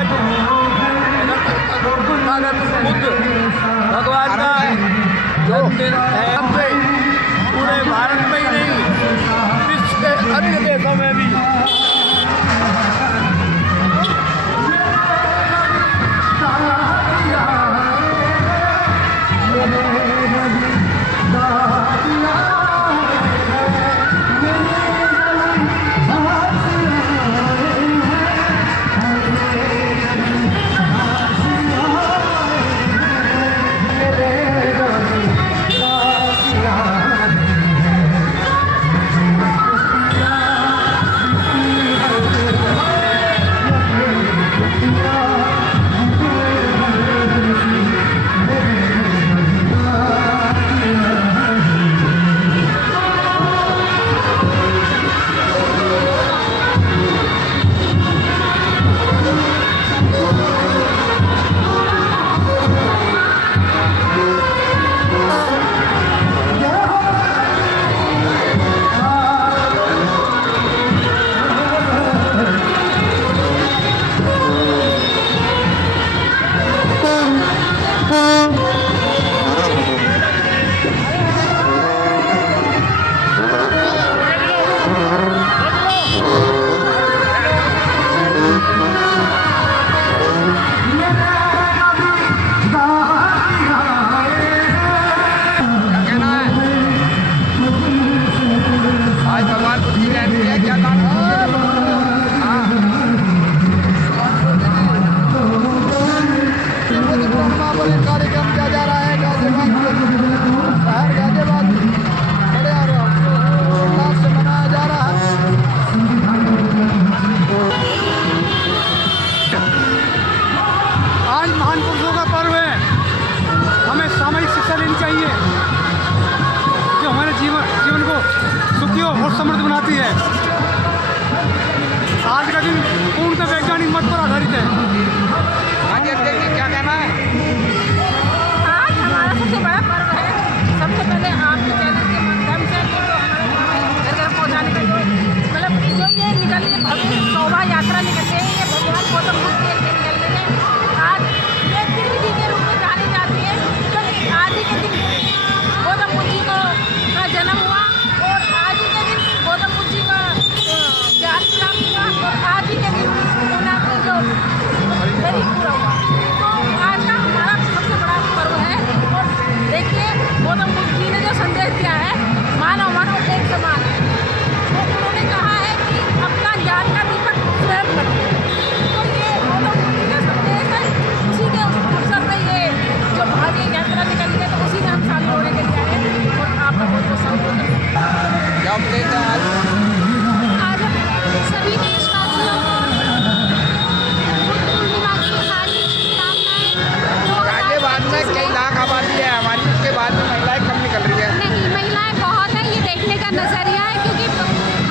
आज बुद्ध भगवान का जन्मदिन है। हमसे पूरे भारत में ही नहीं, विश्व के अन्य देशों में भी कार्यक्रम किया जा रहा है गाजियाबाद शहर गाजियाबाद बड़े उल्लास से मनाया जा रहा है। आज महान पुरुषों का पर्व है, हमें सामूहिक शिक्षा लेनी चाहिए जो हमारे जीवन को सुखी और समृद्ध बनाती है। आज का दिन पूर्णतः वैज्ञानिक मत पर आधारित है। क्या कहना है? आज हमारा सबसे बड़ा पर्व है। सबसे पहले आपके चैनल के माध्यम से घर घर पहुँचाने का मतलब जो ये निकल ये भव्य शोभा यात्रा निकलते हैं, ये भगवान गौतम बुद्ध के निकलते हैं। आज ये पीढ़ी के रूप में जानी जाती है क्योंकि आज ही के दिन गौतम बुद्ध जी का जन्म हुआ और आज ही के दिन गौतम बुद्ध जी का ज्ञान प्राप्त हुआ और आज ही के दिन उन्होंने जो शरीर पूरा हुआ। तो आज का हमारा सबसे बड़ा पर्व है। और देखिए गौतम बुद्ध जी ने जो संदेश दिया है, मानव मानव एक समान है। तो उन्होंने कहा है कि अपना ज्ञान का दीपक स्वयं करो। तो ये गौतम बुद्ध जी का संदेश है। उसी के अवसर पर ये जो भारतीय यात्रा निकली है, तो उसी में हम शामिल होने के लिए आए हैं और आपका बहुत बहुत स्वागत है। क्या अपडेट है आज सभी देशवासियों को बुद्ध पूर्णिमा की हार्दिक शुभकामनाएं। गाजियाबाद में कई लाख आबादी है हमारी, उसके बाद में महिलाएं कम निकल रही है। नहीं, महिलाएं बहुत है, ये देखने का नजरिया है क्योंकि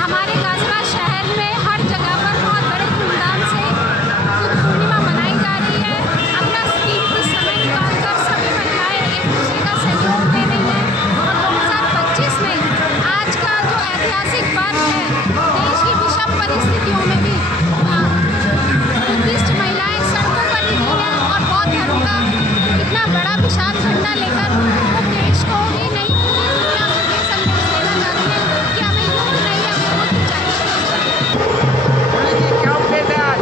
हमारे गाजियाबाद शहर में हर जगह पर बहुत बड़े धूमधाम से बुद्ध पूर्णिमा मनाई जा रही है। अपना कीमती समय निकालकर सभी महिलाएं एक दूसरे का सहयोग दे रही हैं और 2025 में आज का जो ऐतिहासिक पर्व है, देश की विषम परिस्थितियों में भी बुद्धिस्ट महिलाएं सड़कों पर निकली हैं और बौद्ध धर्म का इतना बड़ा विशाल झंडा लेकर वो देश को ही नहीं पूरी दुनिया को ये संदेश देना चाहती है कि हमें युद्ध नहीं, हमें बुद्ध चाहिए। क्या अपडेट है आज?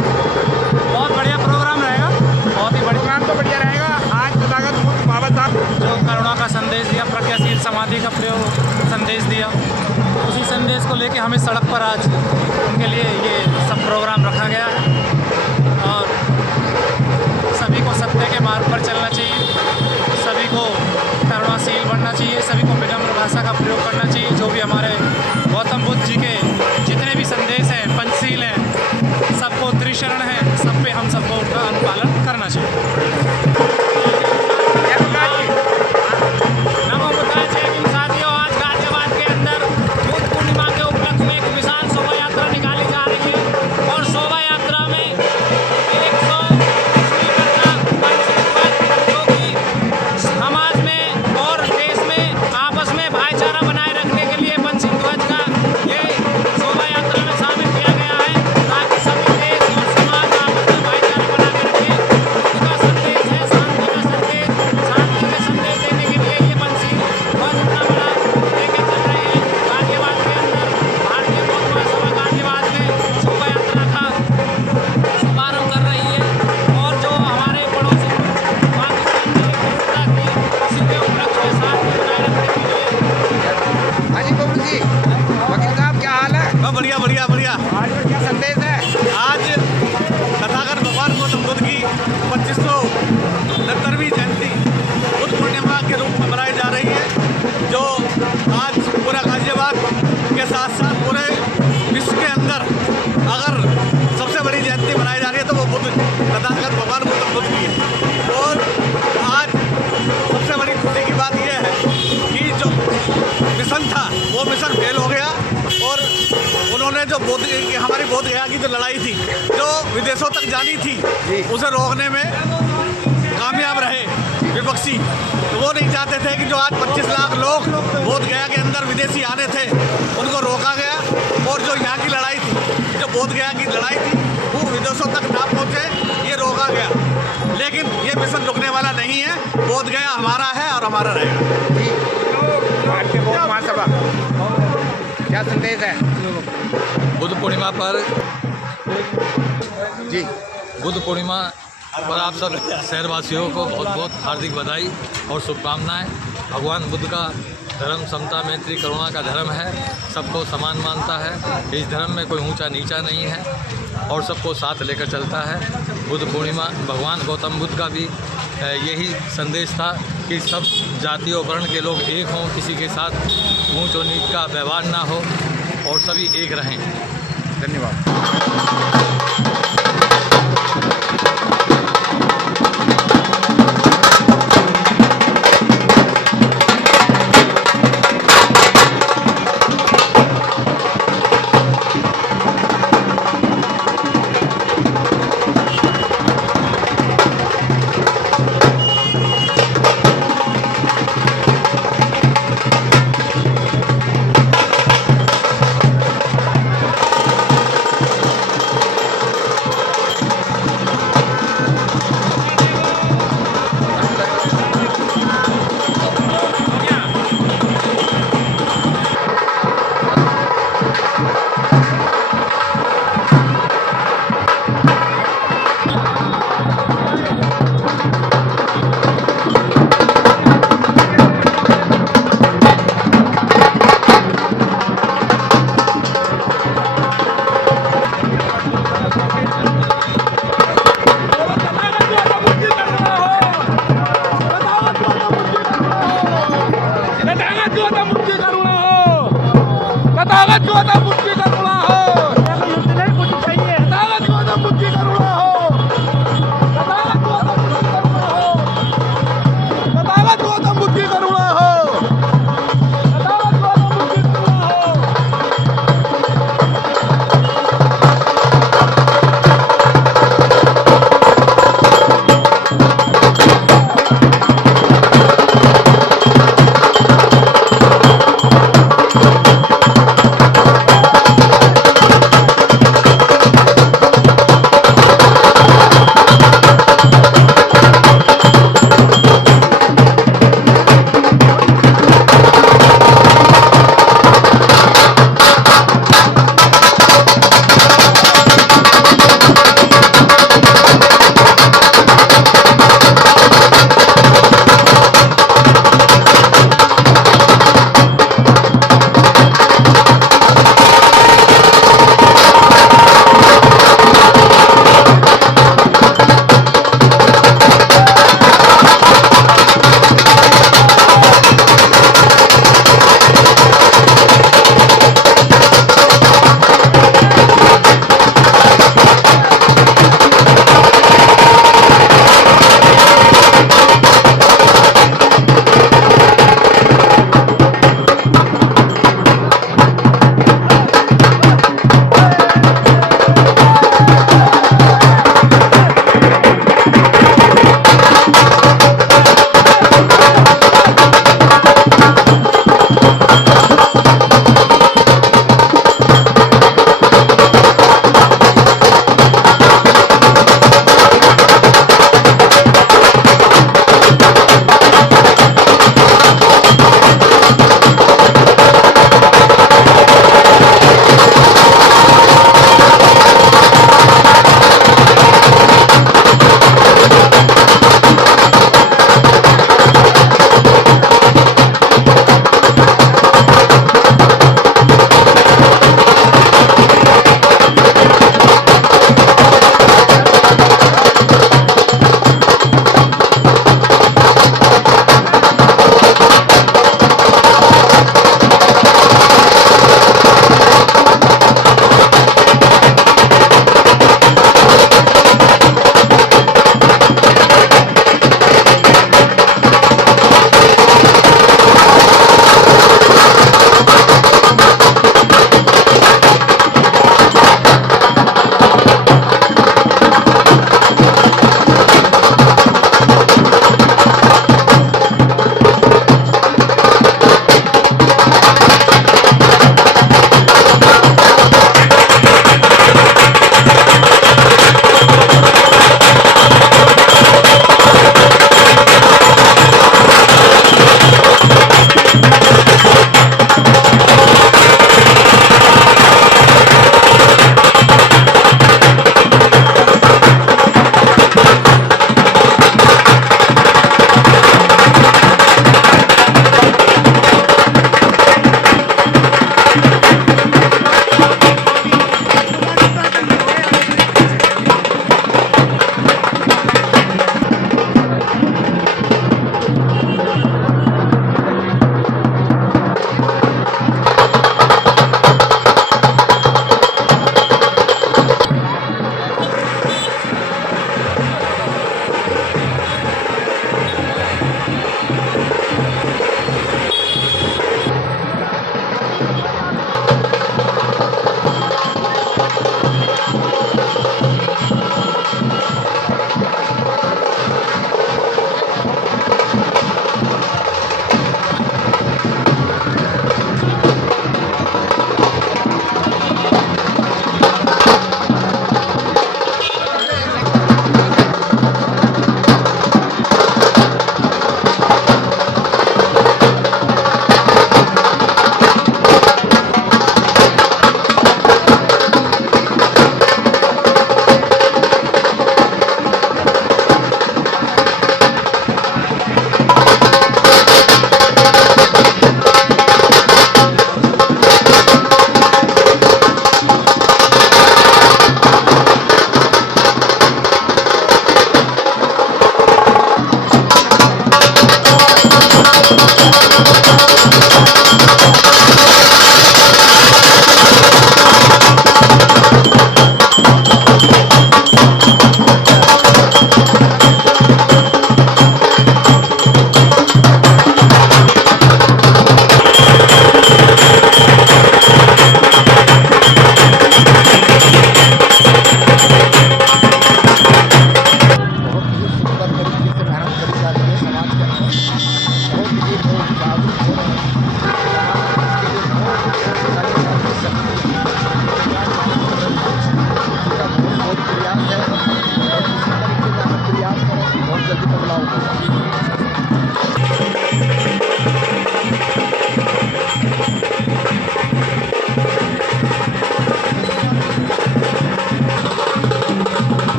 बहुत बढ़िया प्रोग्राम रहेगा, बहुत ही बढ़िया। प्रोग्राम तो बढ़िया रहेगा। आज तथागत बुद्ध बाबा साहब जो करुणा का संदेश दिया, प्रज्ञाशील समाधि का संदेश दिया, उसी संदेश को लेके हमें सड़क पर आज उनके लिए ये सब प्रोग्राम रखा गया है। और सभी को सत्य के मार्ग पर चलना चाहिए, सभी को करुणाशील बनना चाहिए, सभी को विनम्र भाषा का प्रयोग करना चाहिए। जो भी हमारे गौतम बुद्ध जी के जितने भी संदेश हैं, पंचशील हैं, सबको त्रिशरण है, सब पे हम सबको उनका अनुपालन करना चाहिए। नमो बुद्धाय। जय हिंद साथियों, आज गाजियाबाद के अंदर बुद्ध पूर्णिमा के उपलक्ष्य में एक विशाल शोभा यात्रा निकाली जा रही है और शोभा यात्रा में 100 जो कि समाज में और देश में आपस में भाईचारा बनाए रखने के लिए पंचशील ध्वज का ये शोभा यात्रा में शामिल किया गया है ताकि सभी देश और समाज आपस में भाईचारा बना के तथागत भगवान गौतम बुद्ध की है। और आज सबसे बड़ी खुशी की बात यह है कि जो मिशन था वो मिशन फेल हो गया और उन्होंने जो हमारी बोध गया की जो लड़ाई थी, जो विदेशों तक जानी थी, उसे रोकने में कामयाब रहे विपक्षी। तो वो नहीं चाहते थे कि जो आज 25 लाख लोग बोध गया के अंदर विदेशी आने थे उनको रोका गया, और जो यहाँ की लड़ाई थी, जो बोध गया की लड़ाई थी, वो विदेशों तक ना पहुँचे, ये रोका गया। लेकिन ये मिशन रुकने वाला नहीं है। बोध गया हमारा है और हमारा रहेगा। भारतीय बौद्ध महासभा क्या संदेश है? बुद्ध पूर्णिमा पर जी, बुद्ध पूर्णिमा पर आप सब शहरवासियों को बहुत बहुत हार्दिक बधाई और शुभकामनाएं। भगवान बुद्ध का धर्म समता, मैत्री, करुणा का धर्म है। सबको समान मानता है। इस धर्म में कोई ऊंचा नीचा नहीं है और सबको साथ लेकर चलता है। बुद्ध पूर्णिमा भगवान गौतम बुद्ध का भी यही संदेश था कि सब जातियों वर्ण के लोग एक हों, किसी के साथ ऊंच और नीच का व्यवहार ना हो और सभी एक रहें। धन्यवाद।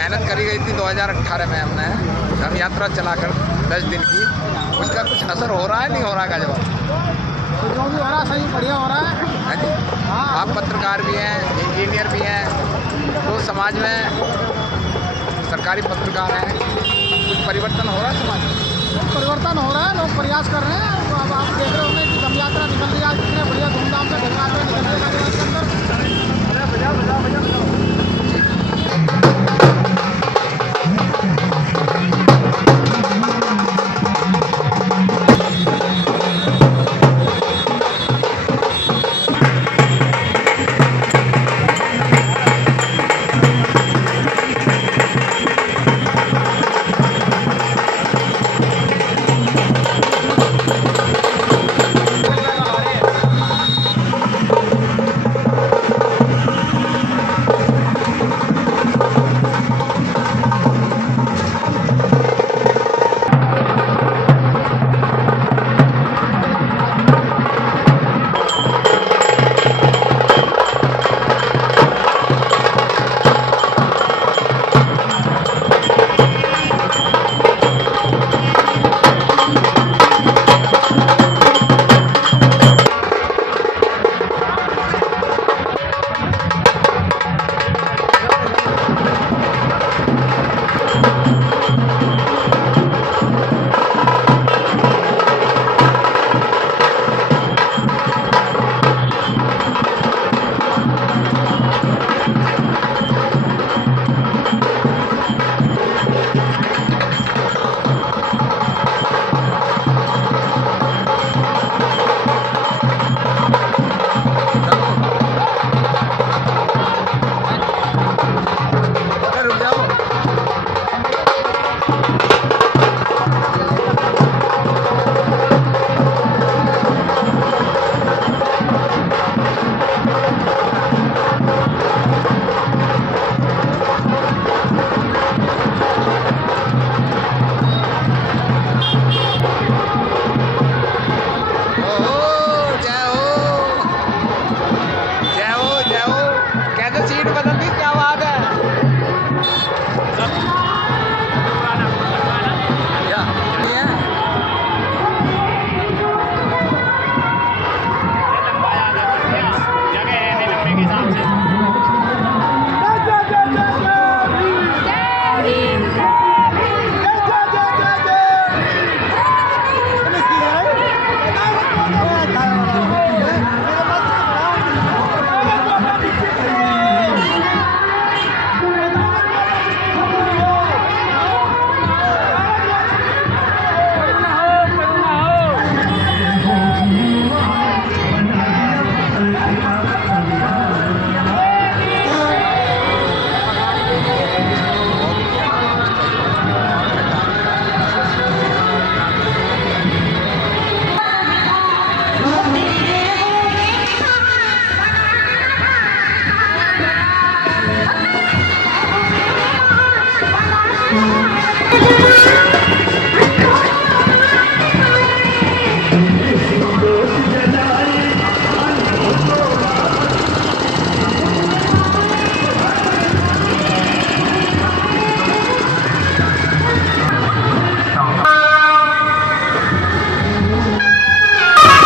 मेहनत करी गई थी 2018 में हमने धर्म यात्रा चलाकर 10 दिन की, उसका कुछ असर हो रहा है नहीं हो रहा का जवाब? तो जो भी हो रहा है सही बढ़िया हो रहा है। हाँ जी, आप पत्रकार भी हैं, इंजीनियर भी हैं, तो समाज में सरकारी पत्रकार हैं, कुछ परिवर्तन हो रहा है समाज में? परिवर्तन हो रहा है, लोग प्रयास कर रहे हैं। अब आप देख रहे होंगे कि धर्म यात्रा निकल रही है, आज कितने बढ़िया धूमधाम से धर्म यात्रा निकल रही है गाजीपुर के अंदर।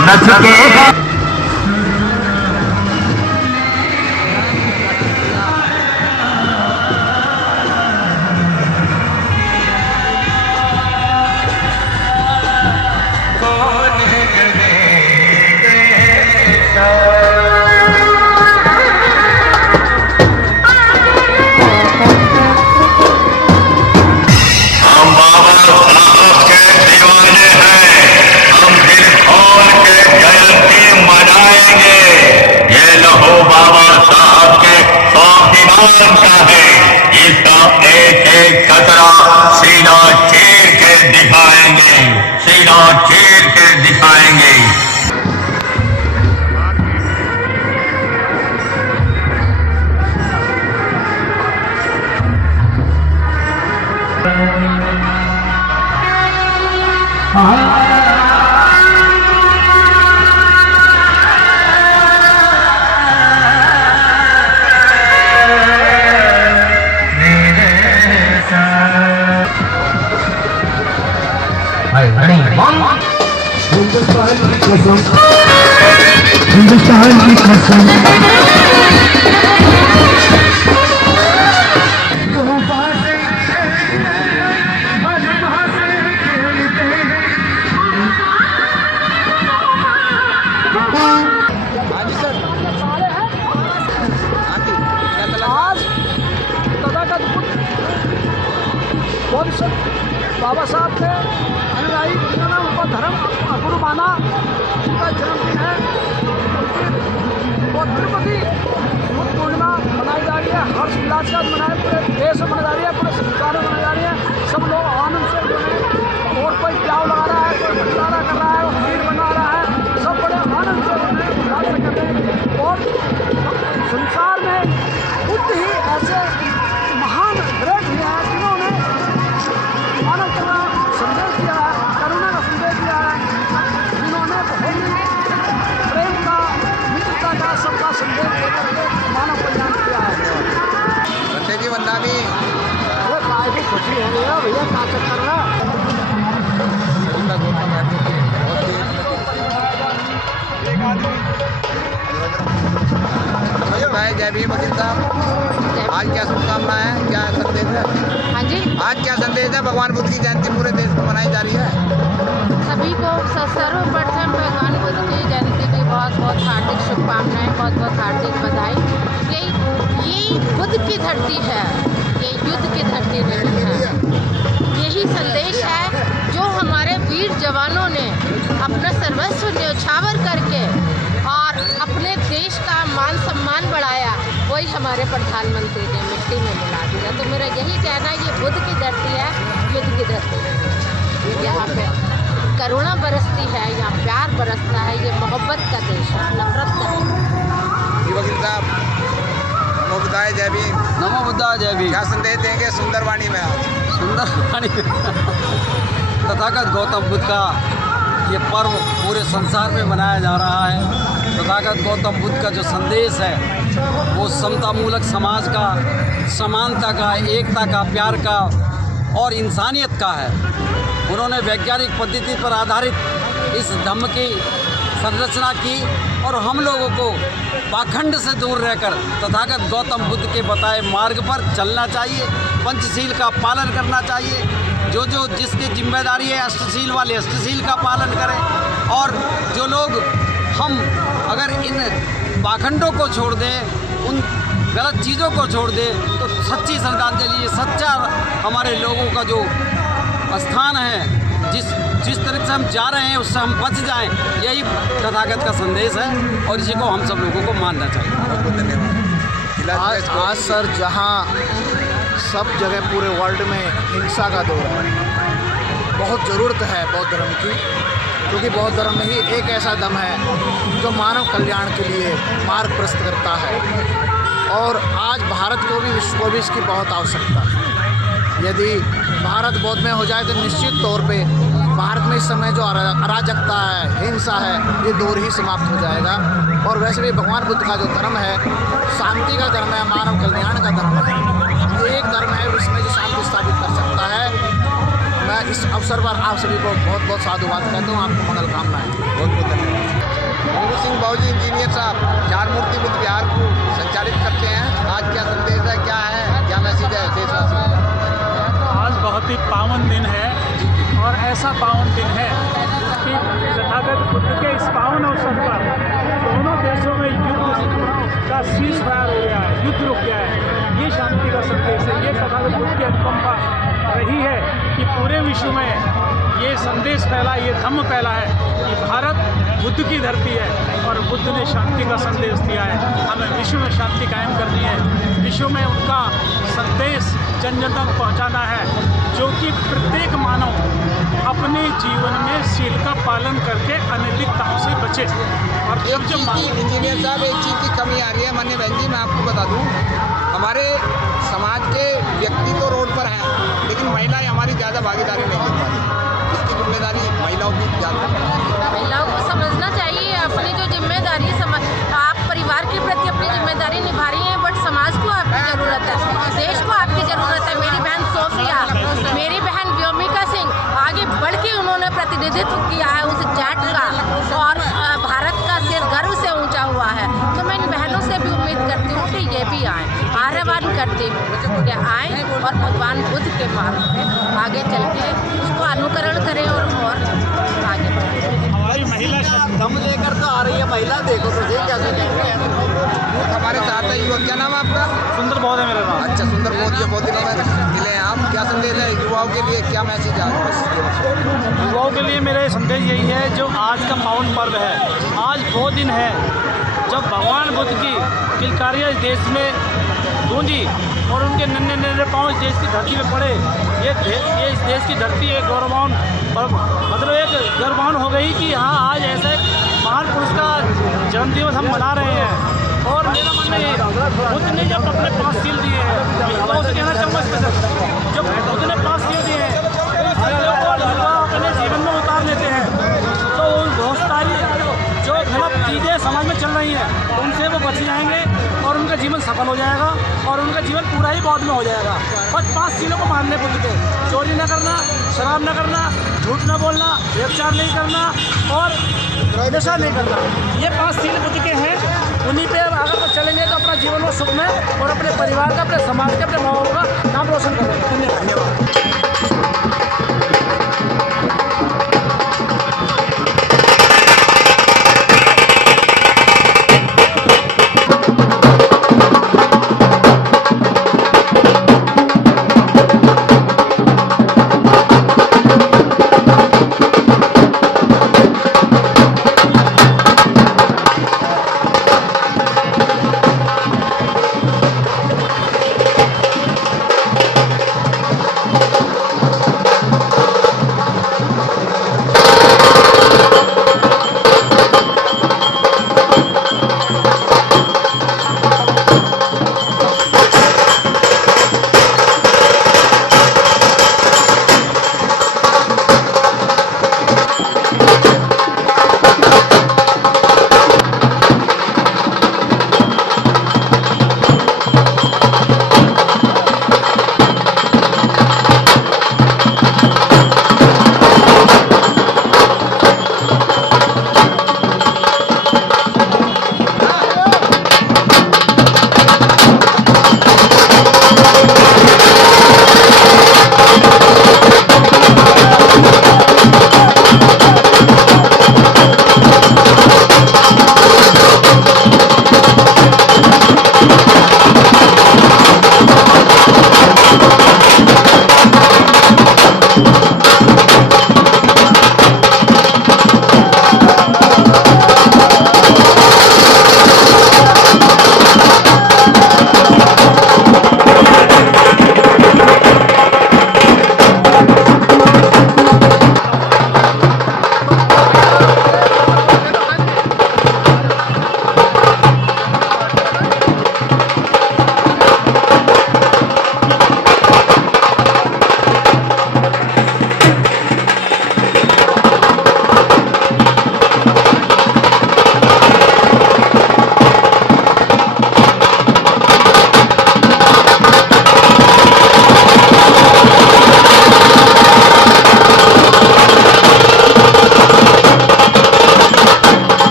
न झुकेगा। इसका एक एक कतरा सीना चीर के दिखाएंगे, सीना चीर के दिखाएंगे। हिंदुस्तान की कसम आज तथागत बुद्ध भविष्य बाबा साहब ने अनुयायी जिन्होंने उनका धर्म गुरु माना, उनका जन्मदिन है। और तिरुपति बुद्ध पूर्णिमा मनाई जा रही है, हर्ष उल्लास के साथ मनाई, पूरे देश में मनाई जा रही है, पूरे संसार में मनाई जा रही है। सब लोग आनंद से जो है, और कोई प्याव लगा रहा है, कोई भंडारा कर रहा है, खीर बना रहा है, सब बड़े आनंद से उल्लास से कर रहे हैं। और संसार में बुद्ध ही ऐसे महान ग्रेट हुए हैं जिन्होंने मानव का संदेश दिया है, करुणा का संदेश दिया है, जिन्होंने बहुत ही प्रेम का, मित्रता का, सबका संदेश देकर के मानव कल्याण किया है। संजय जी वंदानी अरे काय की खुशी है भैया, भैया क्या चक्कर है। जय भीम वकील साहब, आज क्या शुभकामना है, क्या संदेश है? हाँ जी, आज क्या संदेश है? भगवान बुद्ध की जयंती पूरे देश में मनाई जा रही है। सभी को सर्वप्रथम भगवान बुद्ध की जयंती की बहुत बहुत हार्दिक शुभकामनाएं, बहुत बहुत हार्दिक बधाई। ये बुद्ध की धरती है, ये युद्ध की धरती नहीं है। यही संदेश है जो हमारे वीर जवानों ने अपना सर्वस्व न्यौछावर करके और अपने देश का मान सम्मान बढ़ाया, वही हमारे प्रधानमंत्री ने मिट्टी में मिला दिया। तो मेरा यही कहना है, ये बुद्ध की धरती है, युद्ध की धरती है। यहाँ पे करुणा बरसती है, यहाँ प्यार बरसता है, ये मोहब्बत का देश है, नफरत का नहीं। जी वकील साहब, नमो बुद्धाय जय भीम। नमो बुद्धाय जय भीम। क्या संदेश देंगे सुंदरवाणी में आज? सुंदरवाणी तथागत गौतम बुद्ध का ये पर्व पूरे संसार में मनाया जा रहा है। तथागत गौतम बुद्ध का जो संदेश है वो समतामूलक समाज का, समानता का, एकता का, प्यार का और इंसानियत का है। उन्होंने वैज्ञानिक पद्धति पर आधारित इस धम्म की संरचना की और हम लोगों को पाखंड से दूर रहकर तथागत गौतम बुद्ध के बताए मार्ग पर चलना चाहिए, पंचशील का पालन करना चाहिए। जो जिसकी जिम्मेदारी है अष्टशील वाले अष्टशील का पालन करें, और जो लोग हम अगर इन पाखंडों को छोड़ दें, उन गलत चीज़ों को छोड़ दें, तो सच्ची श्रद्धांजलि, ये सच्चा हमारे लोगों का जो स्थान है, जिस तरह से हम जा रहे हैं उससे हम बच जाएं, यही तथागत का संदेश है और इसी को हम सब लोगों को मानना चाहिए। आज सर जहाँ सब जगह पूरे वर्ल्ड में हिंसा का दौर है, बहुत ज़रूरत है बौद्ध धर्म की, क्योंकि बौद्ध धर्म ही एक ऐसा दम है जो मानव कल्याण के लिए मार्ग प्रशस्त करता है। और आज भारत को भी, विश्व को भी इसकी बहुत आवश्यकता है। यदि भारत बौद्ध में हो जाए तो निश्चित तौर पे भारत में इस समय जो अराजकता है, हिंसा है, ये दौर ही समाप्त हो जाएगा। और वैसे भी भगवान बुद्ध का जो धर्म है, शांति का धर्म है, मानव कल्याण का धर्म है। ये एक धर्म है जिसमें जो शांति स्थापित कर सकता है। मैं इस अवसर पर आप सभी को बहुत बहुत साधुवाद कहता हूँ, आपको मंगल कामनाएं। बहुत बहुत धन्यवाद। मंगू सिंह बाबूजी इंजीनियर साहब, चार मूर्ति बुद्ध विहार को संचालित करते हैं। आज क्या संदेश है, क्या है, क्या मैसेज है देशवासियों को? आज बहुत ही पावन दिन है और ऐसा पावन दिन है कि तथागत बुद्ध के इस पावन अवसर पर दोनों देशों में युद्ध का शीश फायर हो गया है, युद्ध रुक गया है। ये शांति का संदेश है, ये तथागत बुद्ध की अनुकंपा रही है कि पूरे विश्व में ये संदेश फैला, ये धम्म फैला है कि भारत बुद्ध की धरती है और बुद्ध ने शांति का संदेश दिया है। हमें विश्व में शांति कायम करनी है, विश्व में उनका संदेश जन जन तक पहुँचाना है, जो कि प्रत्येक मानव अपने जीवन में शील का पालन करके अनैतिकताओं से बचे। और इंजीनियर साहब, एक चीज़ की कमी आ रही है माननीय बहन जी, मैं आपको बता दूं, हमारे समाज के व्यक्ति तो रोड पर हैं, लेकिन महिलाएं हमारी ज़्यादा भागीदारी नहीं कर पाती। इसकी जिम्मेदारी महिलाओं की ज़्यादा। महिलाओं को समझना चाहिए अपनी जो जिम्मेदारी है। आप परिवार के प्रति अपनी जिम्मेदारी निभा रही हैं, बट समाज को आपकी ज़रूरत है, देश को आपकी ज़रूरत है। मेरी बहन सोफिया, मेरी बहन व्योमिका सिंह आगे बढ़ के उन्होंने प्रतिनिधित्व के मार्ग पे आगे चल के उसको अनुकरण करें और आगे बढ़ें। हमारी महिला दम लेकर तो आ रही है महिला, देखो तो ये कैसे कहेंगे। हमारे साथ है युवक, क्या नाम है आपका? सुंदर बहुत है मेरा नाम। अच्छा, सुंदर बहुत, ये बहुत दिनों में मिले हैं आप। क्या संदेश है युवाओं के लिए, क्या मैसेज है आपका? युवाओं के लिए मेरा संदेश यही है, जो आज का पावन पर्व है, आज वो दिन है जब भगवान बुद्ध की किलकारियाँ इस देश में गूंजी और उनके नन्हे नन्हे पाँव इस देश की धरती में पड़े। ये इस देश की धरती एक गौरवान, मतलब एक गौरवान हो गई कि हाँ, आज ऐसे महान पुरुष का जन्मदिवस हम मना रहे हैं। और मेरा मानना ये, बुद्ध ने जब अपने 5 सील दिए हैं, मैं उसे कहना चाहूँगा स्पेशल, जब बुद्ध ने 5 सील दिए हैं तो इस सीलों को युवा अपने जीवन में उतार लेते हैं, तो बहुत सारी जो गलत चीज़ें समाज में चल रही हैं उनसे वो बच जाएंगे और उनका जीवन सफल हो जाएगा और उनका जीवन पूरा ही बौद्ध में हो जाएगा। बस 5 सीलों को मानने बुद्ध के, चोरी न करना, शराब न करना, झूठ न बोलना, व्यभिचार नहीं करना और नशा नहीं करना, ये 5 सील बुद्ध के हैं। उन्हीं पे अगर वो चलेंगे तो अपना जीवन में सुख में और अपने परिवार का, अपने समाज के, अपने माँ बाप का नाम रोशन करेंगे। धन्यवाद।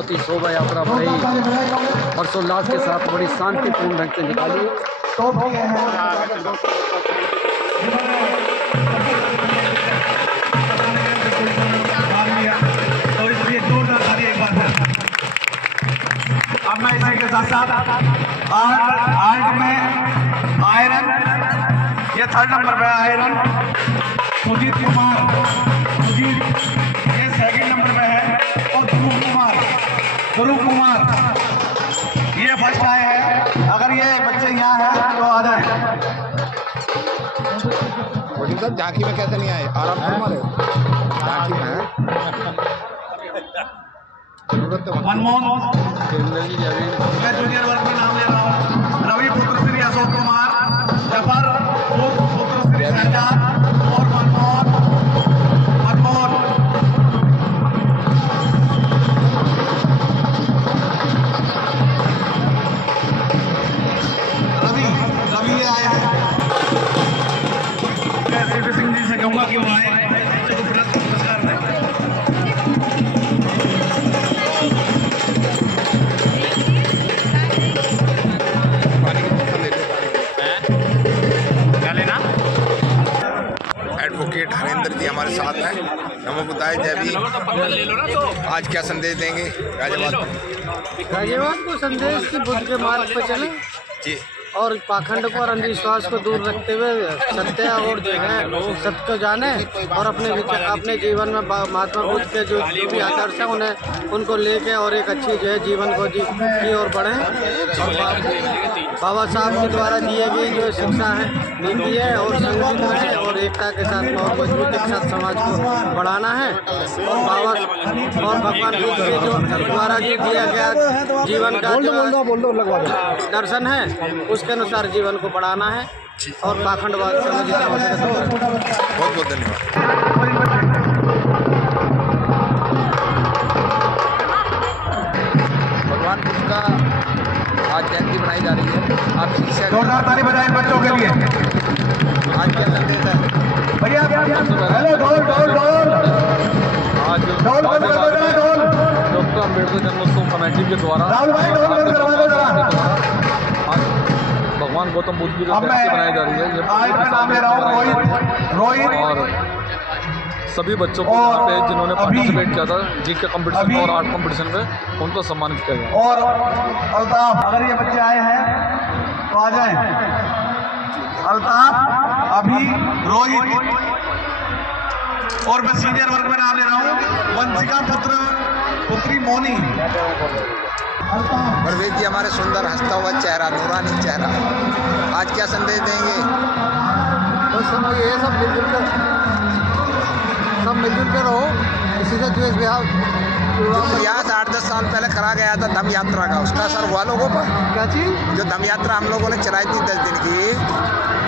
बहुत ही शोभा यात्रा बड़ी हर्षोल्लास के साथ बड़ी शांतिपूर्ण ढंग से निकाली। और इसलिए जोरदार ताली एक बार फिर। अब मैं इसी के साथ साथ आर्ट में आयरन, ये 3rd नंबर पे आयरन सुजीत कुमार, सुजीत ये 2nd नंबर पे है, और ध्रुव कुमार ये फर्स्ट आए हैं। अगर ये बच्चे यहाँ हैं तो आ जाए। सर झांकी में कैसे नहीं आए? आराम से हमारे झांकी में है। मनमोहन मैं जूनियर वर्ग में नाम ले रहा हूँ। रवि पुत्र श्री अशोक कुमार, जफर पुत्र श्री सरदार और मनमोहन रवि ये आए हैं। मैं सीपी सिंह जी से कहूँगा कि वो आए तो पुरस्कार दें। एडवोकेट हरेंद्र जी हमारे साथ हैं। नमो बुद्धाय जय भीम। आज क्या संदेश देंगे गाजियाबाद को संदेश की बुद्ध के मार्ग पर चले जी, और पाखंड को और अंधविश्वास को दूर रखते हुए सत्य और जो है सत्य को जाने और अपने जीवन में महात्मा बुद्ध के जो भी आदर्श हैं उन्हें उनको लेके और एक अच्छी जो है जीवन को की ओर बढ़ें। और बाबा साहब के द्वारा दिए गई जो शिक्षा है, नीति है और संगठन है और एकता के साथ और मजबूती के साथ समाज को बढ़ाना है। और बाबा और भगवान बुद्ध के जो द्वारा जो दिया गया जीवन का जो दर्शन है उसके अनुसार जीवन को बढ़ाना है और पाखंडवाद से जितना हो सके। बहुत बहुत धन्यवाद। भगवान बुद्ध का आज जयंती बनाई जा रही है। आप शिक्षा जोरदार ताली बजाएं बच्चों के लिए। आज क्या संदेश है भैया हेलो ढोल ढोल ढोल आज ढोल बंद कर दो जरा ढोल। डॉक्टर अम्बेडकर जन्मोत्सव कमेटी के द्वारा राहुल भाई ढोल बंद करवा दो जरा। आज भगवान गौतम बुद्ध की जो अब जयंती बनाई जा रही है आज मैं नाम ले रहा हूँ रोहित और सभी बच्चों को यहाँ पे जिन्होंने पार्टिसिपेट किया था जीके कंपटीशन और आर्ट कंपटीशन में उनको सम्मानित किया गया। और अल्ताफ, अगर ये बच्चे आए हैं तो आ जाएं। अल्ताफ, अभी, रोहित और मैं सीनियर वर्ग में नाम ले रहा हूँ वंशिका पुत्री मोनी। परवेज जी हमारे सुंदर हंसता हुआ चेहरा, नूरानी चेहरा, आज क्या संदेश देंगे? बस हम ये सब मिलजुल के रहो, किसी से द्वेष विभाव जो प्रयास 8-10 साल पहले करा गया था धम यात्रा का, उसका असर हुआ लोगों पर? क्या चीज़? जो धम यात्रा हम लोगों ने चलाई थी 10 दिन की,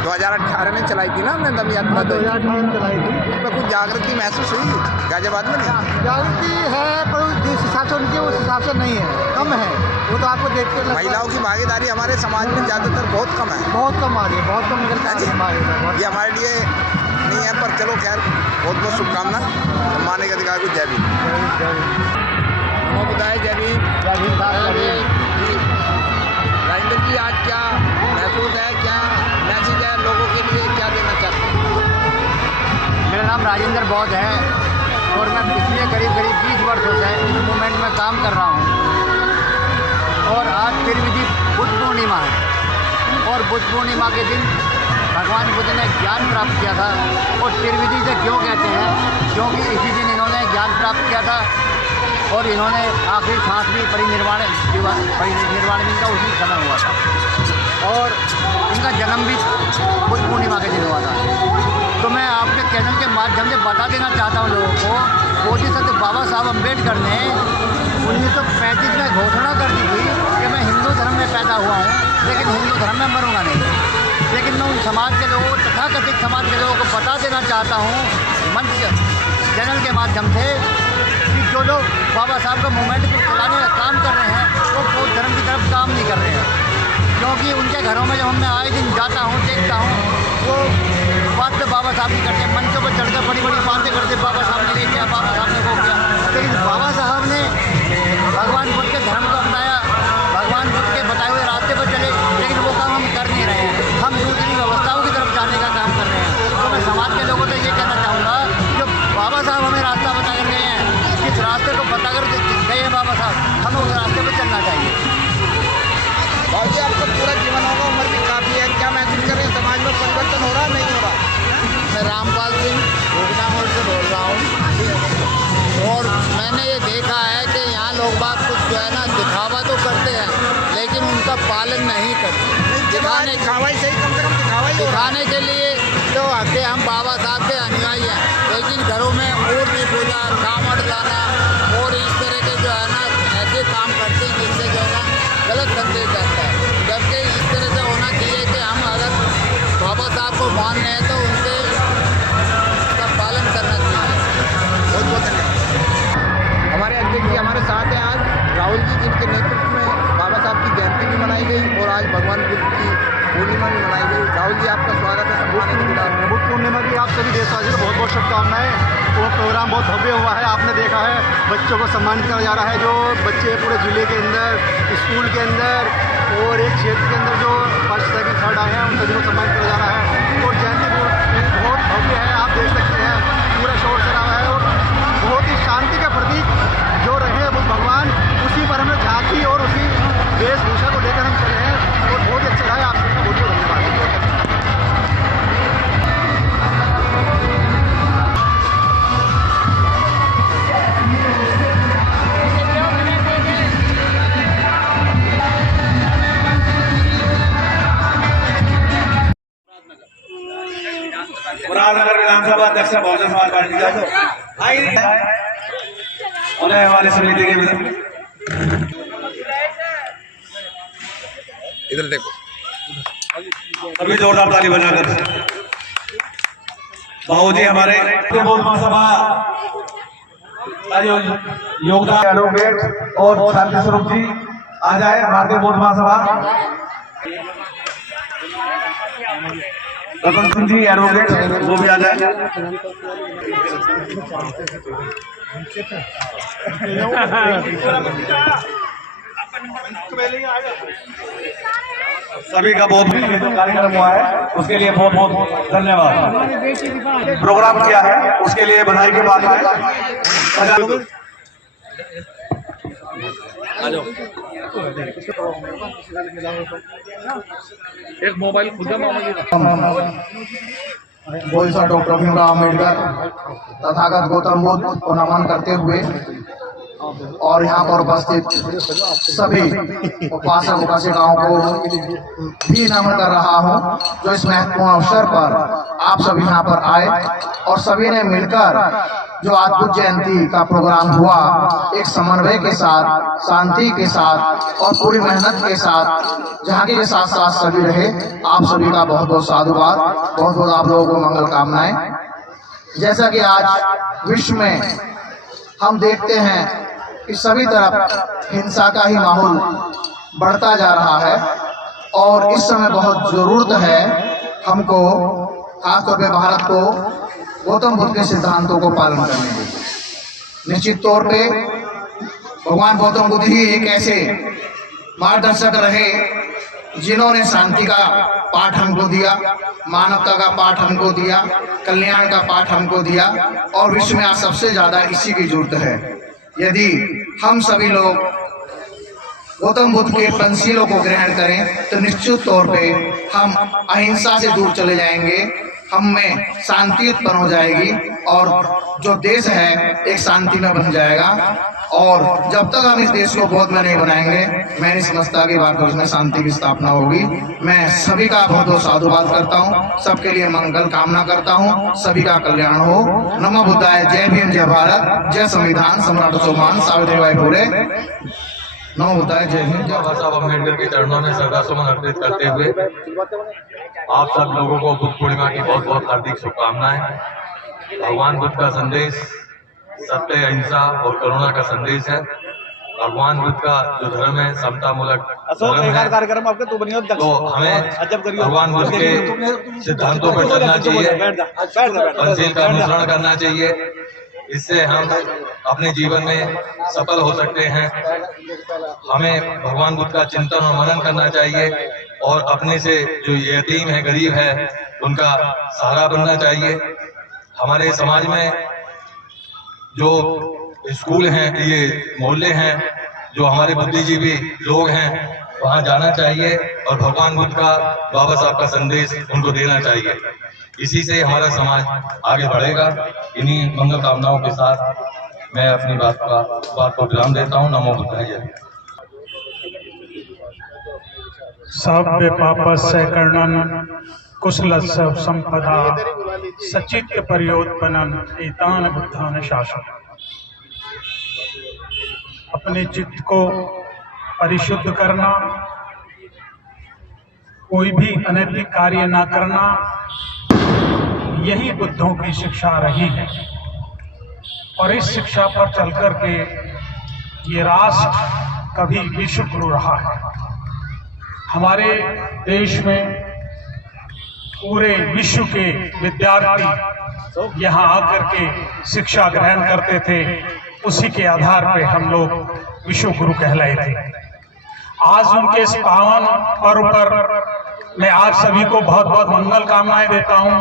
2018 में चलाई थी ना हमने धम यात्रा। 2018 में चलाई थी। उसमें कुछ जागृति महसूस हुई गाजियाबाद में? नहीं, जागृति है पर जिस हिसाब से उनकी उस हिसाब से नहीं है, कम है। वो तो आपको देखते लगता है। महिलाओं की भागीदारी हमारे समाज में ज़्यादातर बहुत कम है। बहुत कम आ रही है, बहुत कम निकलता है। ये हमारे लिए नहीं है, पर चलो खैर बहुत बहुत शुभकामना। मानव के अधिकार को जय भीम। नमो बुद्धाय जय भीम। राजेंद्र जी आज क्या महसूस है, क्या मैसेज है लोगों के लिए, क्या देना चाहते हैं? मेरा नाम राजेंद्र बौद्ध है और मैं पिछले करीब 20 वर्षों से इस मूवमेंट में काम कर रहा हूँ। और आज त्रिविधि बुद्ध पूर्णिमा है और बुद्ध पूर्णिमा के दिन भगवान बुद्ध ने ज्ञान प्राप्त किया था। और त्रिविधि से क्यों कहते हैं? क्योंकि इसी दिन इन्होंने ज्ञान प्राप्त किया था और इन्होंने आखिरी सांस भी परिनिर्वाण इनका उसी समय हुआ था और इनका जन्म भी बुद्ध पूर्णिमा के दिन हुआ था। तो मैं आपके चैनल के माध्यम से बता देना चाहता हूँ लोगों को, बोधिसत्व बाबा साहब अम्बेडकर ने 1935 में घोषणा कर दी थी कि मैं हिंदू धर्म में पैदा हुआ हूँ लेकिन हिंदू धर्म में मरूंगा नहीं। लेकिन मैं उन समाज के लोगों, तथाकथित समाज के लोगों को बता देना चाहता हूँ मंच चैनल के माध्यम से कि जो लोग बाबा साहब का मूवमेंट को चलाने का काम कर रहे हैं वो बौद्ध धर्म की तरफ काम नहीं कर रहे हैं। क्योंकि उनके घरों में जब मैं आए दिन जाता हूँ, देखता हूँ, वो बात तो बाबा साहब की करते, मंचों पर चढ़कर बड़ी बड़ी बातें करते, बाबा साहब ने ये किया, बाबा साहब ने वो किया। लेकिन बाबा साहब ने भगवान बुद्ध के धर्म को अपनाया, भगवान बुद्ध के बताए हुए रास्ते पर चले, लेकिन वो काम हम कर नहीं रहे हैं। हम दूसरी व्यवस्थाओं की तरफ जाने का काम कर रहे हैं। तो मैं समाज के लोगों से ये कहना चाहूँगा, जो बाबा साहब हमें रास्ता बता कर गए हैं, किस रास्ते को बता कर गए हैं बाबा साहब, हमें उस रास्ते पर चलना चाहिए। और जी आपका पूरा जीवन होगा, उम्र भी काफ़ी है, क्या महसूस कर रहे हैं, समाज में परिवर्तन हो रहा है नहीं हो रहा? मैं रामपाल सिंह घोगना मोड़ से बोल रहा हूँ, और मैंने ये देखा है कि यहाँ लोग बात कुछ जो है ना दिखावा तो करते हैं, लेकिन उनका पालन नहीं करते। दिखावा ही सही, कम से कम दिखावा ही हो रहा है। दिखाने के लिए तो आके हम बाबा साहब के अनुयायी हैं, लेकिन घरों में और भी पूजा कामड़ लाना और इस तरह के जो है ना ऐसे काम करते हैं जिससे जो है ना गलत संदेश जाता है। जबकि इस तरह से होना चाहिए कि हम अगर बाबा साहब को मान रहे हैं तो उनके का पालन करना चाहिए। बहुत बहुत धन्यवाद। हमारे अध्यक्ष जी हमारे साथ हैं आज, राहुल जी, जिनके नेतृत्व में बाबा साहब की जयंती भी मनाई गई और आज भगवान बुद्ध की पूर्णिमा भी मनाई गई। राहुल जी आपका स्वागत है सम्मानित जिला। बुद्ध पूर्णिमा की आप सभी देशवासियों को बहुत बहुत शुभकामनाएं। वो प्रोग्राम बहुत भव्य हुआ है, आपने देखा है, बच्चों को सम्मानित किया जा रहा है। जो बच्चे पूरे ज़िले के अंदर, स्कूल के अंदर और एक क्षेत्र के अंदर जो फर्स्ट सेकंड थर्ड आए हैं, उन सभी को सम्मानित किया जा रहा है। और जयंती बहुत भव्य है, आप देख सकते हैं, पूरा शोर शराबा है और बहुत ही शांति का प्रतीक जो रहे बुद्ध भगवान, उसी पर हमें झांकी और उसी वेशभूषा को लेकर हम चले हैं और बहुत अच्छा रहा है। आप सबका बहुत बहुत धन्यवाद। मुरादनगर विधानसभा अध्यक्ष बहुजन समाज पार्टी का आइए उन्हें हमारी समिति के इधर देखो, सभी जोरदार ताली बजाकर बाबू जी हमारे महासभा योगदान एडवोकेट और शांति स्वरूप जी आ जाए। भारतीय बौद्ध महासभा रतन सिंह जी एडवोकेट वो भी आ जाए। सभी का बहुत कार्यक्रम हुआ है, उसके लिए बहुत बहुत धन्यवाद। प्रोग्राम किया है उसके लिए बधाई की बात है। एक मोबाइल खुद बोलसा डॉक्टर भीमराव अम्बेडकर तथागत गौतम बुद्ध को नमन करते हुए और यहाँ पर उपस्थित सभी उपासक उपासिकाओं को भी नमन कर रहा हूँ, जो इस महत्वपूर्ण अवसर पर आप सभी यहाँ पर आए और सभी ने मिलकर जो आज बुद्ध जयंती का प्रोग्राम हुआ, एक समन्वय के साथ, शांति के साथ और पूरी मेहनत के साथ झांकी के साथ साथ सभी रहे। आप सभी का बहुत बहुत साधुवाद, बहुत बहुत आप लोगों को मंगल कामनाएं। जैसा कि आज विश्व में हम देखते हैं कि सभी तरफ हिंसा का ही माहौल बढ़ता जा रहा है और इस समय बहुत जरूरत है हमको, खासतौर पे भारत को, गौतम बुद्ध के सिद्धांतों को पालन करने की। निश्चित तौर पे भगवान गौतम बुद्ध ही एक ऐसे मार्गदर्शक रहे जिन्होंने शांति का पाठ हमको दिया, मानवता का पाठ हमको दिया, कल्याण का पाठ हमको दिया और विश्व में आज सबसे ज्यादा इसी की जरूरत है। यदि हम सभी लोग गौतम बुद्ध के पंचशीलों को ग्रहण करें तो निश्चित तौर पे हम अहिंसा से दूर चले जाएंगे, हम में शांति उत्पन्न हो जाएगी और जो देश है एक शांति में बन जाएगा। और जब तक हम इस देश को बौद्ध में नहीं बनाएंगे, मैं नहीं समझता कि भारत में शांति की स्थापना होगी। मैं सभी का बहुत बहुत साधुवाद करता हूँ, सबके लिए मंगल कामना करता हूँ, सभी का कल्याण हो। नमो बुद्धाय। जय भीम, जय भारत, जय संविधान, सम्राट अशोकमान, सावित्रीबाई फुले। नमो बुद्धाय, जय भीम। बाबा साहब अम्बेडकर के चरणों में श्रद्धासुमन अर्पित करते हुए आप सब लोगों को बुद्ध पूर्णिमा की बहुत बहुत हार्दिक शुभकामनाएं। भगवान बुद्ध का संदेश सत्य, अहिंसा और करुणा का संदेश है। भगवान बुद्ध का जो धर्म है समता मूलक धर्म है, तो हमें भगवान बुद्ध के सिद्धांतों पर चलना चाहिए, पंचशील का अनुसरण करना चाहिए। इससे हम अपने जीवन में सफल हो सकते हैं। हमें भगवान बुद्ध का चिंतन और मनन करना चाहिए और अपने से जो यतीम है, गरीब है, उनका सहारा बनना चाहिए। हमारे समाज में जो स्कूल हैं, ये मोहल्ले हैं, जो हमारे बुद्धिजीवी लोग हैं, वहाँ जाना चाहिए और भगवान बुद्ध का, बाबा साहब का संदेश उनको देना चाहिए। इसी से हमारा समाज आगे बढ़ेगा। इन्हीं मंगल कामनाओं के साथ मैं अपनी बात को विराम देता हूँ। नमो बुद्धाय। सभ्य पापस्य कर्णन कुशलस्य संपदा सचित्त पर्योत्पन्नन एतान बुद्धान शासन। अपने चित्त को परिशुद्ध करना, कोई भी अनैतिक कार्य ना करना, यही बुद्धों की शिक्षा रही है। और इस शिक्षा पर चलकर के ये राष्ट्र कभी विश्व गुरु रहा है। हमारे देश में पूरे विश्व के विद्यार्थी यहाँ आकर के शिक्षा ग्रहण करते थे, उसी के आधार पे हम लोग विश्व गुरु कहलाए थे। आज उनके इस पावन पर्व पर मैं आप सभी को बहुत बहुत मंगल कामनाएं देता हूँ,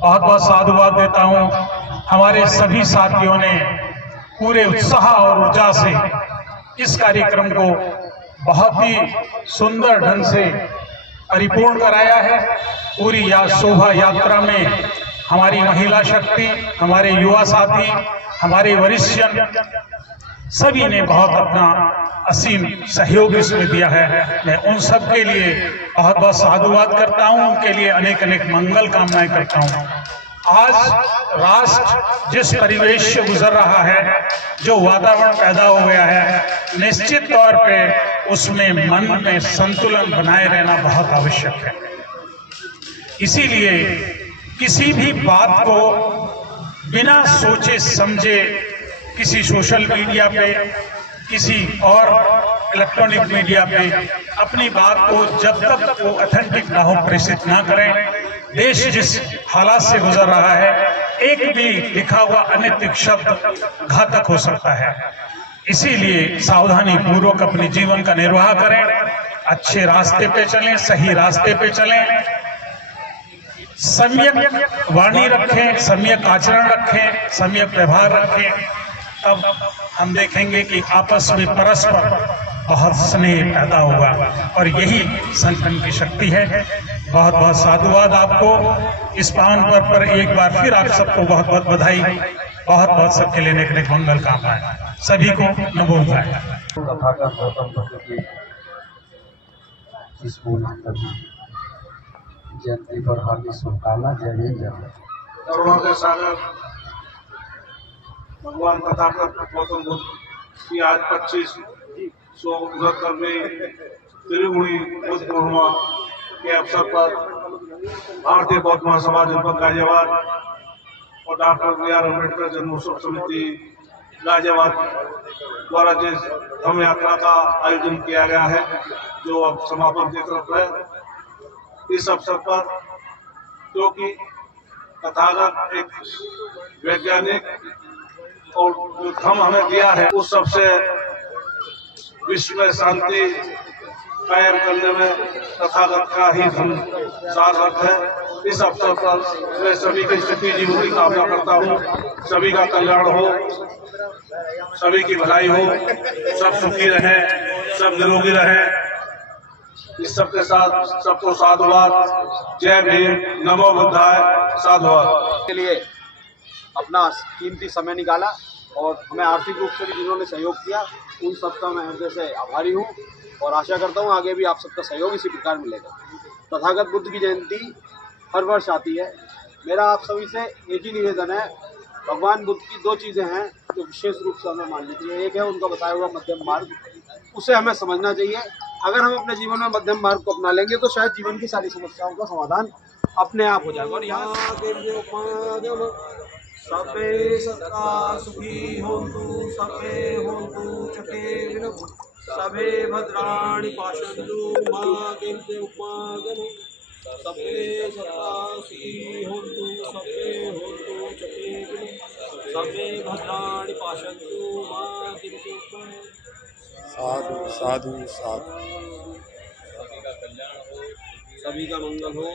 बहुत बहुत साधुवाद देता हूँ। हमारे सभी साथियों ने पूरे उत्साह और ऊर्जा से इस कार्यक्रम को बहुत ही सुंदर ढंग से परिपूर्ण कराया है। पूरी शोभा यात्रा में हमारी महिला शक्ति, हमारे युवा साथी, हमारे वरिष्ठ सभी ने बहुत अपना असीम सहयोग इसमें दिया है। मैं उन सब के लिए बहुत बहुत साधुवाद करता हूं, उनके लिए अनेक अनेक मंगल कामनाएं करता हूं। आज राष्ट्र जिस परिवेश से गुजर रहा है, जो वातावरण पैदा हो गया है, निश्चित तौर पे उसमें मन में संतुलन बनाए रहना बहुत आवश्यक है। इसीलिए किसी भी बात को बिना सोचे समझे किसी सोशल मीडिया पे, किसी और इलेक्ट्रॉनिक मीडिया पे अपनी बात को जब तक वो ऑथेंटिक ना हो प्रेषित ना करें। देश जिस हालात से गुजर रहा है, एक भी लिखा हुआ अनैतिक शब्द घातक हो सकता है। इसीलिए सावधानी पूर्वक अपने जीवन का निर्वाह करें, अच्छे रास्ते पे चलें, सही रास्ते पे चलें, सम्यक वाणी रखें, सम्यक आचरण रखें, सम्यक व्यवहार रखें। तब हम देखेंगे कि आपस में परस्पर बहुत स्नेह पैदा होगा और यही संगठन की शक्ति है। बहुत बहुत साधुवाद आपको इस पावन पर्व पर एक बार फिर आप सबको बहुत बहुत बधाई, बहुत बहुत सबके लिए नेक मंगल कामनाएं। सभी को नमो बुद्धाय। तथागत गौतम बुद्ध की इस जयंती पर हार्दिक शुभकामना। जय भीम, जय भारत। करुणा के सागर भगवान तथागत गौतम बुद्ध की आज 25वीं त्रिगुणी बुद्ध पूर्णिमा के अवसर पर भारतीय बौद्ध महासभा जनपद गाजियाबाद और डॉक्टर B.R. अम्बेडकर जन्मोत्सव समिति गाजियाबाद द्वारा जिस धम्म यात्रा का आयोजन किया गया है, जो अब समापन की तरफ है, इस अवसर पर क्योंकि तथागत एक वैज्ञानिक और जो धम्म हमें दिया है, उस सबसे विश्व में शांति कायम करने में तथागत का ही धम्म सार्थक है। इस अवसर पर मैं सभी के सुखी जीवन की कामना करता हूँ। सभी का कल्याण हो, सभी की भलाई हो, सब सुखी रहे, सब निरोगी रहे। इस सबके साथ सबको साधुवाद। जय भीम, नमो बुद्धाय, साधुवाद। के लिए अपना कीमती समय निकाला और हमें आर्थिक रूप से भी जिन्होंने सहयोग किया, उन सबका मैं हृदय से आभारी हूँ और आशा करता हूँ आगे भी आप सबका सहयोग इसी प्रकार मिलेगा। तथागत बुद्ध की जयंती हर वर्ष आती है। मेरा आप सभी से एक ही निवेदन है, भगवान बुद्ध की दो चीज़ें हैं जो विशेष रूप से हमें मान लीजिए। एक है उनका बताया हुआ मध्यम मार्ग, उसे हमें समझना चाहिए। अगर हम अपने जीवन में मध्यम मार्ग को अपना लेंगे तो शायद जीवन की सारी समस्याओं का समाधान अपने आप हो जाएगा। और यहाँ सबे सत्ता सुखी होन्तु, सबे होन्तु चटे सबे भद्राणि पश्यन्तु मा सबे सत्ता सुखी होन्तु सबे होन्तु चतुर्दिन सबे भद्राणि पश्यन्तु मा दिक्कु साधु साधु साधु। सभी का मंगल हो।